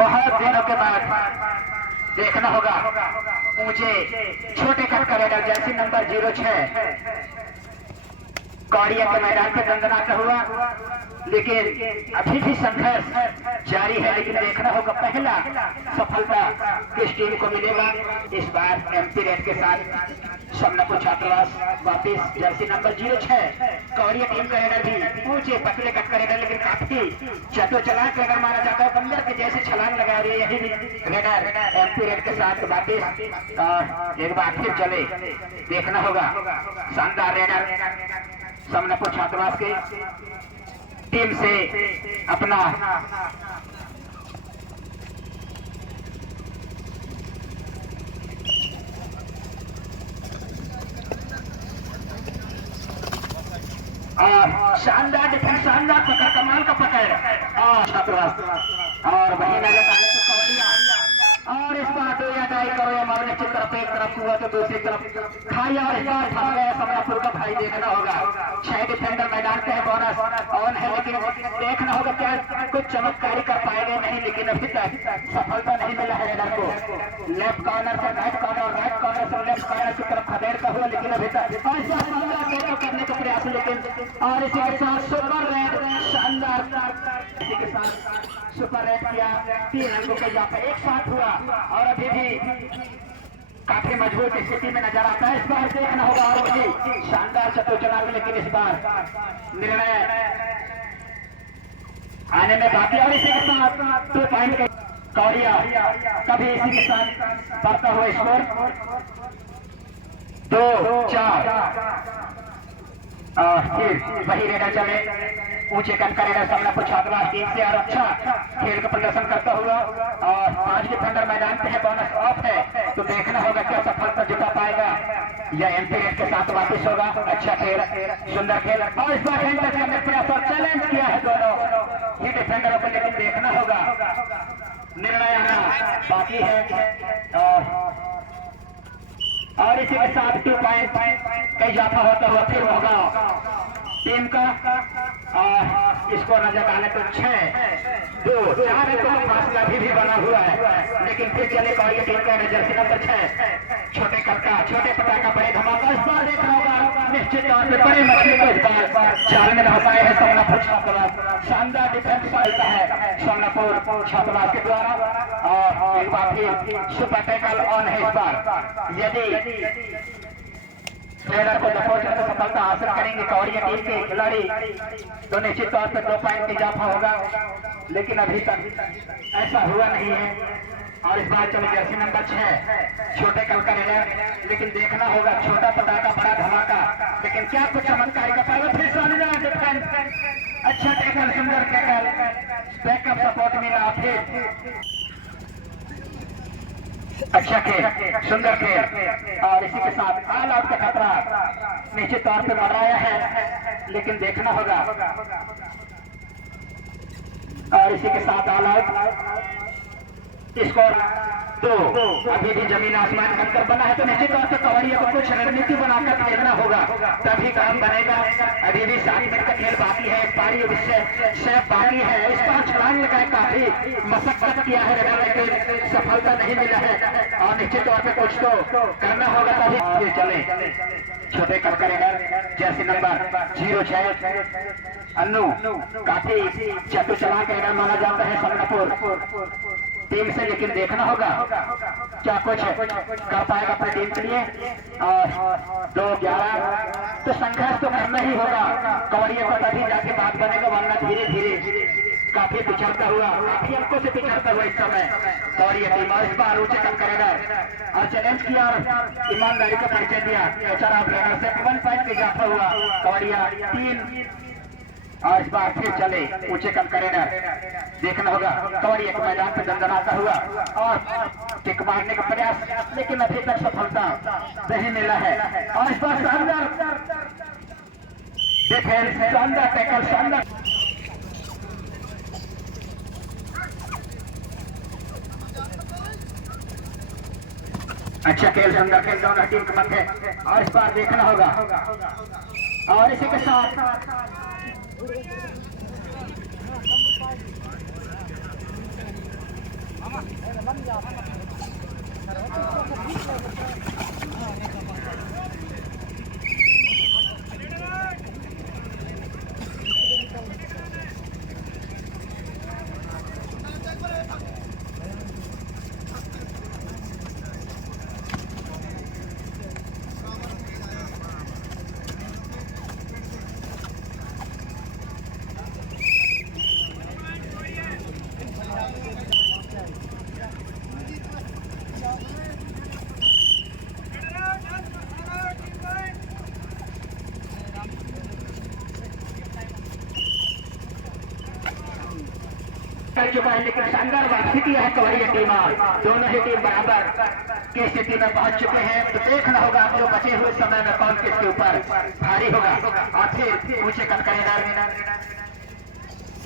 बहुत दिनों के बाद देखना होगा ऊंचे छोटे कद का रेडर जर्सी नंबर 06 कौड़िया के मैदान पे दंदनाता हुआ, लेकिन अभी भी संघर्ष जारी है। लेकिन देखना होगा पहला सफलता किस टीम को मिलेगा। इस बार एमपी रेड के साथ समनापुर छात्रावास वापिस जर्सी नंबर 06 कौड़िया टीम का रेडर भी ऊंचे पतले कट का रेडर, लेकिन काफी चतो चलाक रेडर माना जाता है। बंदर के जैसे छलांग लगा रही है यही रेडर एमपी रेड के साथ वापिस एक बार फिर चले। देखना होगा शानदार रेडर समनापुर छात्रावास के टीम से अपना शानदार डिफेंस, शानदार पकड़, कमाल का पकड़ छात्रावास और वही नजर आने से कौड़िया और इस बार दो या डाई करो या मारने की तरफ एक तरफ हुआ तो दूसरी तरफ खाई और इस बार फंस गया समनापुर का भाई। देखना होगा 6 डिफेंडर मैदान पे है, बोनस ऑन है, लेकिन देखना होगा क्या कुछ चमत्कारी कर पाएंगे नहीं। लेकिन अभी तक सफलता नहीं मिला है रेडर को। लेफ्ट कॉर्नर से राइट कॉर्नर, राइट कॉर्नर से लेफ्ट कॉर्नर की तरफ खदेड़ का हुआ, लेकिन अभी तक करने का प्रयास, लेकिन और इसी के साथ सुपर रेड शानदार, इसी के साथ सुपर रेड किया। 3 अंकों का इजाफा एक साथ हुआ और अभी भी काफी मजबूत स्थिति में नजर आता है। इस बार देखना होगा और वही शानदार चतुर चला, लेकिन इस बार निर्णय आने में बाकी। और इसी के साथ 2 पॉइंट के कौड़िया कभी इसी के साथ बढ़ता हुआ स्कोर 2-4 और फिर वही रेडर चले ऊंचे कद का रेडर समनापुर छात्रावास टीम से और अच्छा खेल का प्रदर्शन करता हुआ और 5 डिफेंडर मैदान पे है, बोनस ऑफ है। तो देखना होगा क्या सफलता जुटा पाएगा या एमपी रेड के साथ वापिस होगा। अच्छा खेल, सुंदर खेल और इस बार हैंड टच करने का प्रयास और चैलेंज किया है दोनों ही डिफेंडरों को, लेकिन देखना होगा निर्णय आना बाकी है। और इसी के साथ 2 पॉइंट का इजाफा होता हुआ फिर होगा टीम का इसको नजर आने तो 6-2 4 अंकों का फासला भी बना हुआ है। लेकिन फिर चले कौड़िया टीम का जर्सी नंबर 6 छोटे कटका, छोटे पटाखा, बड़े धमाका। इस बार देखना होगा निश्चित तौर पर बड़ी मछली को इस बार चाल में पाए है समनापुर छात्रावास। शानदार डिफेंस चलता है समनापुर छात्रावास के द्वारा और एक बार फिर सुपर टैकल ऑन है। इस बार यदि रेडर को दबोचकर तो सफलता हासिल करेंगे कौड़िया टीम के खिलाड़ी तो निश्चित तौर पर 2 पॉइंट का इजाफा होगा, लेकिन अभी तक ऐसा हुआ नहीं है। और इस बार चले जर्सी नंबर 6 छोटे कल का रेडर, लेकिन देखना होगा छोटा पटाखा बड़ा धमाका, लेकिन क्या कुछ चमत्कारी का पाएगा। फिर शानदार डिफेंस, अच्छा टैकल, सुंदर टैकल, बैकअप सपोर्ट मिला, फिर अच्छा खेल, सुंदर खेल और इसी के साथ ऑल आउट का खतरा निश्चित तौर पर बढ़ाया है, लेकिन देखना होगा और इसी के साथ ऑल आउट स्कोर 2। अभी भी जमीन आसमान का अंतर बना है, तो निश्चित तौर से कौड़िया को कुछ रणनीति बनाकर खेलना होगा तभी काम बनेगा। अभी भी 7 मिनट का खेल बाकी है, एक पारी शेफ बाकी है। इस बार छलांग लगाए, काफी मशक्कत किया है रेडर, लेकिन सफलता नहीं मिला है और निश्चित तौर पे कुछ तो करना होगा तभी चले। छोटे कद का रेडर जर्सी नंबर 06 अन्नू काफी चतुर चलाक रेडर माना जाता है समनापुर टीम से, लेकिन देखना होगा क्या कुछ कर पाएगा अपनी टीम के लिए। और 2-11 तो संघर्ष तो करना ही होगा कौड़िया को, तभी जाके बात बनेगा, वरना धीरे धीरे काफी पिछड़ता हुआ, काफी अंकों से पिछड़ता हुआ इस समय कौड़िया टीम। और इस बार ऊंचे कद का रेडर और चैलेंज किया और ईमानदारी का परिचय दिया। से 1 पॉइंट का इजाफा हुआ कौड़िया 3 और इस बार फिर चले ऊंचे कद का रेडर। देखना होगा कौड़िया के मैदान पर दंदनाता हुआ और किक मारने का प्रयास, लेकिन अभी तक सफलता नहीं मिला है। और इस बार शानदार डिफेंस, शानदार टैकल, शानदार अच्छा खेल, सुंदर खेल दोनों टीम के मध्य। और इस बार देखना होगा और इसी के साथ निकल चुका है, लेकिन शानदार वापसी किया है कवड़िया टीम। दोनों ही टीम बराबर की स्थिति में पहुंच चुके हैं। तो देखना होगा जो बचे हुए समय में कौन किसके ऊपर भारी होगा। और फिर ऊंचे कट करेगा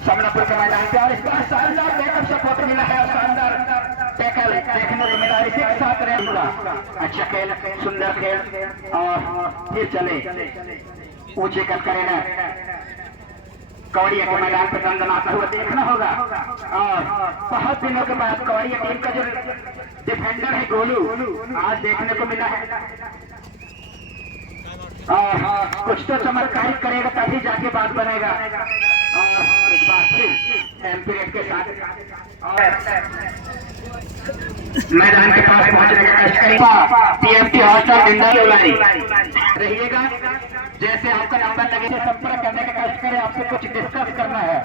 समनापुर के मैदान पे, और इस बार शानदार बैकअप सपोर्ट मिला है और शानदार टैकल देखने को मिला। इसी के साथ रन हुआ। अच्छा खेल, सुंदर खेल, और फिर चले ऊंचे कट करेगा कवड़िया के मैदान पर दंदनाता हुआ देखना होगा। और बहुत दिनों के बाद कवड़िया टीम का जो डिफेंडर है गोलू आज देखने को मिला है। और कुछ तो चमत्कारिक करेगा तभी जाके बात बनेगा। और एक बार फिर एम्पीरियड के साथ मैदान के पास पहुंचने का कष्ट करेगा टीएमटी हॉस्टल जिंदा रहिएगा। जैसे आपका नंबर लगे तो संपर्क करने का कष्ट करें, आपसे कुछ डिस्कस करना है।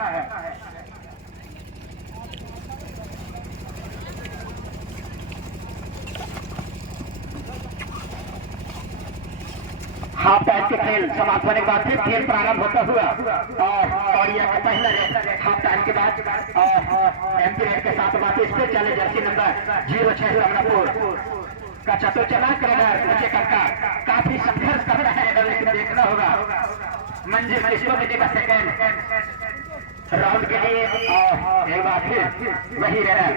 हाफ टाइम के खेल समाप्त होने के बाद फिर खेल प्रारंभ होता हुआ और कवड़िया का पहला हाफ टाइम के बाद एम्पीरियड के साथ वापस फिर चले जर्सी नंबर 06 समनापुर का चतुर चला करेगा। नीचे का काफी संघर्ष कर रहा है, लेकिन देखना होगा मंजिल किसको मिलेगा सेकेंड राउंड के लिए। एक बार फिर वही रनर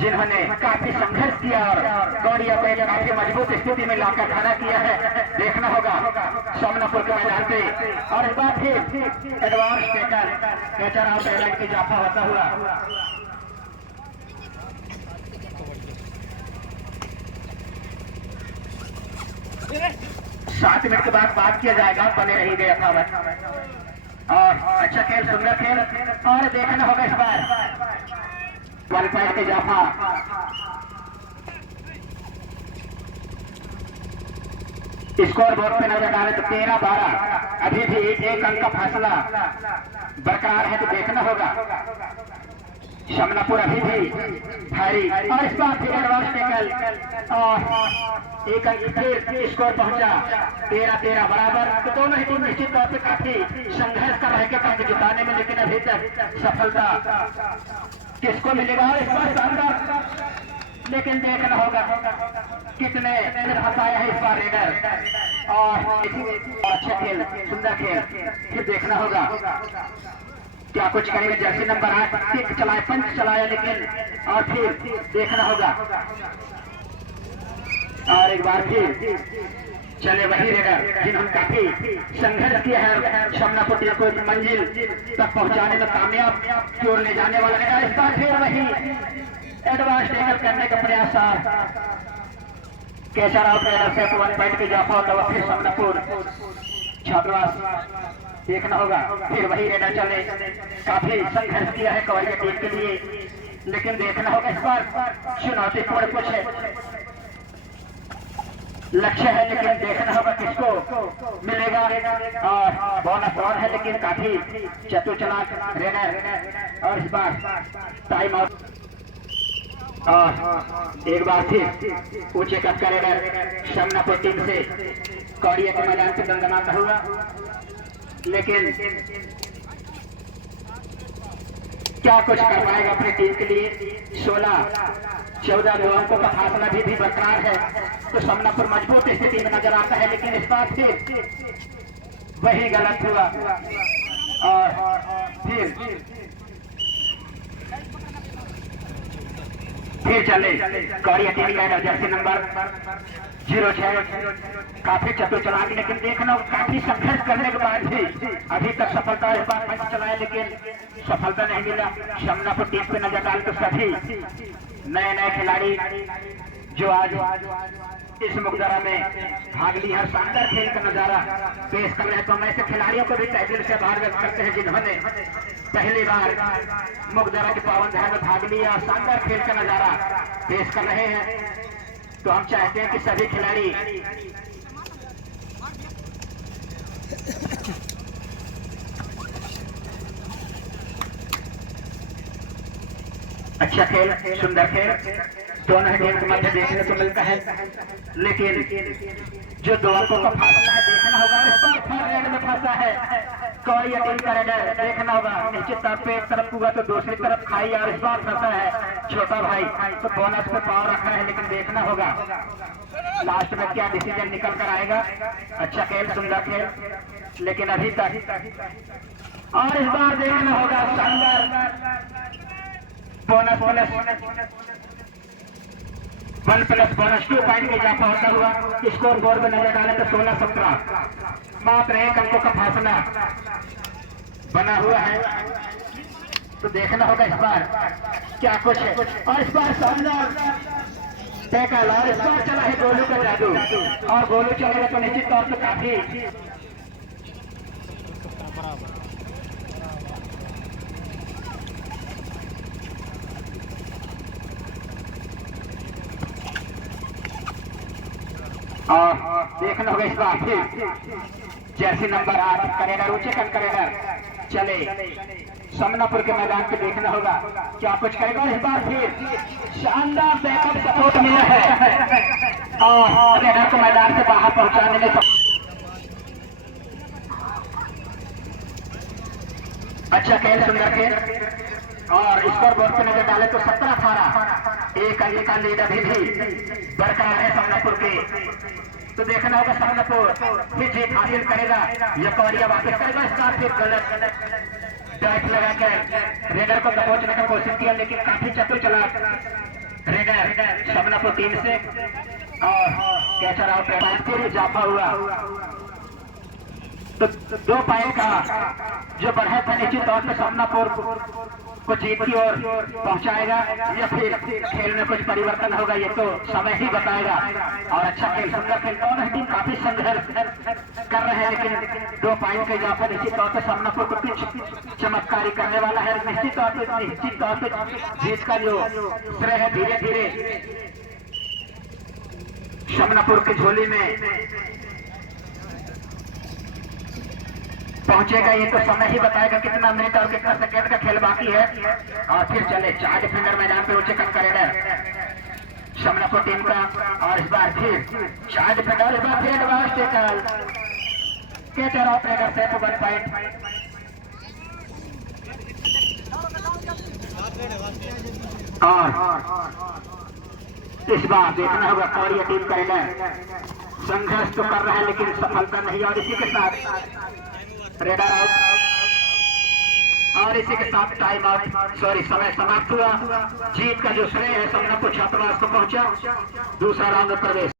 जिन्होंने काफी संघर्ष किया और कवड़िया को एक काफी मजबूत स्थिति में लाकर खड़ा किया है। देखना होगा सोमनापुर के मैदान पे, और इस बार फिर एडवांस कैचर आउट एलाइट की इजाफा होता हुआ। 7 मिनट के बाद बात किया जाएगा, बने रही गए यथावत। और अच्छा खेल, सुंदर खेल, और देखना होगा इस बार 1 पॉइंट के इजाफा। स्कोर बोर्ड पे नजर डाले तो 13-12 अभी भी एक अंक का फासला बरकरार है। तो देखना होगा समनापुर अभी भी भारी, और इस बार फिर एडवांस टेकल और एक अंक फिर स्कोर पहुंचा 13-13 बराबर। तो दोनों ही टीम निश्चित तौर पे काफी संघर्ष कर रहे हैं जिताने में, लेकिन अभी तक सफलता किसको मिलेगा। और इस बार शानदार, लेकिन देखना होगा कितने फंसाया है इस बार रेडर। और अच्छा खेल, सुंदर खेल, फिर देखना होगा क्या कुछ करेंगे। जर्सी नंबर 8 किक चलाए, पंच चलाया, लेकिन और फिर देखना होगा। और एक बार फिर चले वही रेडर जिन्होंने काफी संघर्ष किया है समनापुर टीम को मंजिल तक पहुंचाने में कामयाब की ओर ले जाने वाला रेडर। इस बार फिर वही एडवांस टेकल करने का प्रयास कैचर आउट रेडर से 1 पॉइंट के इजाफा होता हुआ फिर समनापुर छात्रावास। देखना होगा फिर वही रेडर चले, काफी संघर्ष किया है कवड़िया टीम के लिए, लेकिन देखना होगा इस बार चुनौतीपूर्ण कुछ है, लक्ष्य है, लेकिन देखना होगा किसको मिलेगा। और बोनस राउंड है, लेकिन काफी चतुर चालाक रेडर। और इस बार टाइम आउट, और एक बार फिर ऊंचे कट का रेडर समनापुर टीम से कवड़िया के मैदान से दंदनाता हुआ, लेकिन क्या कुछ कर पाएगा अपनी टीम के लिए। 16-14 अंकों का फासला भी बरकरार है। तो समनापुर मजबूत स्थिति में नजर आता है, लेकिन इस बार फिर वही गलत हुआ। और फिर चले कवड़िया टीम का जर्सी नंबर 06 काफी चतुर चालाक, लेकिन देखना काफी संघर्ष करने के बाद भी अभी तक सफलता इस बार पंच चलाया, लेकिन सफलता नहीं मिला। समनापुर टीम पे नजर डाल तो सभी नए खिलाड़ी जो आज इस मुकदरा में भाग ली है, शानदार खेल का नजारा पेश कर रहे हैं। तो हम ऐसे खिलाड़ियों को भी तहे दिल से आभार व्यक्त करते हैं जिन्होंने पहली बार मुकदरा के पावन धार में भाग लिया और शानदार खेल का नजारा पेश कर रहे हैं। तो हम चाहते हैं कि सभी खिलाड़ी अच्छा खेल, सुंदर खेल, दोनों टीम के मध्य देखने को मिलता है, लेकिन जो दो अंकों का फासला है देखना होगा। इस बार थर्ड रेड में फंसा है कौड़िया टीम का रेडर, देखना होगा। निश्चित तौर पे एक तरफ हुआ तो दूसरी तरफ खाई, और इस बार फंसा है छोटा भाई, तो बोनस पे पाव रखा है, लेकिन देखना होगा लास्ट में क्या डिसीजन निकल कर आएगा। अच्छा खेल, सुंदर खेल, लेकिन अभी तक, और इस बार देखना होगा शानदार बोनस प्लस 1 + बोनस 2 पॉइंट का इजाफा होता हुआ स्कोर बोर्ड में नजर डाले तो 16-17 मात्र 1 अंकों का फासला बना हुआ है। तो देखना होगा इस बार क्या कुछ है, और इस बार शानदार टैकल, और इस बार चला है गोलू का जादू, और गोलू चलेगा तो निश्चित तौर पर काफी और देखना होगा इस बार फिर जर्सी नंबर 8 करेडर, उच्चकन करेडर चले समनापुर के मैदान पे, देखना होगा क्या कुछ करेगा। इस बार फिर शानदार बैकअप सपोर्ट मिला है और रेडर को मैदान से बाहर पहुंचाने में अच्छा खेल, सुंदर खेल, और स्कोर बोर्ड पे नजर डाले तो 17-18 एक अंक का लीड अभी भी बरकरार है समनापुर के। तो देखना होगा समनापुर फिर जीत हासिल करेगा या कौड़िया वापस करेगा। इस बार फिर गलत ड्राइव लगाकर रेडर को दबोचने की कोशिश किया, लेकिन काफी चतुर चला रेडर समनापुर टीम से, और कैचर आउट फिर इजाफा हुआ। तो 2 पॉइंट का जो बढ़ा था निश्चित तौर पर समनापुर को जीत की ओर पहुंचाएगा, या फिर खेल में कुछ परिवर्तन होगा, ये तो समय ही बताएगा। और अच्छा खेल, सुंदर खेल, दोनों टीम काफी संघर्ष कर रहे हैं, लेकिन 2 पॉइंट का इजाफा निश्चित तौर पर समनापुर को कुछ चमत्कारी करने वाला है। निश्चित तौर पर जीत का जो श्रेय है धीरे धीरे समनापुर की झोली में पहुंचेगा, ये तो समय ही बताएगा कितना मिनट और कितना सेकंड का खेल बाकी है। और फिर चले 4 डिफेंडर मैदान पे उच्च कम करेगा समनापुर टीम का, और इस बार फिर 4 डिफेंडर, इस बार फिर advance tackle, catcher out raider से 1 पॉइंट। और इस बार देखना होगा कौड़िया टीम का रेडर संघर्ष तो कर रहा है, लेकिन सफलता नहीं, और इसी के साथ रेडर आउट, और इसी के साथ टाइम आउट, सॉरी समय समाप्त हुआ। जीत का जो श्रेय है समनापुर छात्रावास को पहुंचा, दूसरा राउंड में प्रवेश।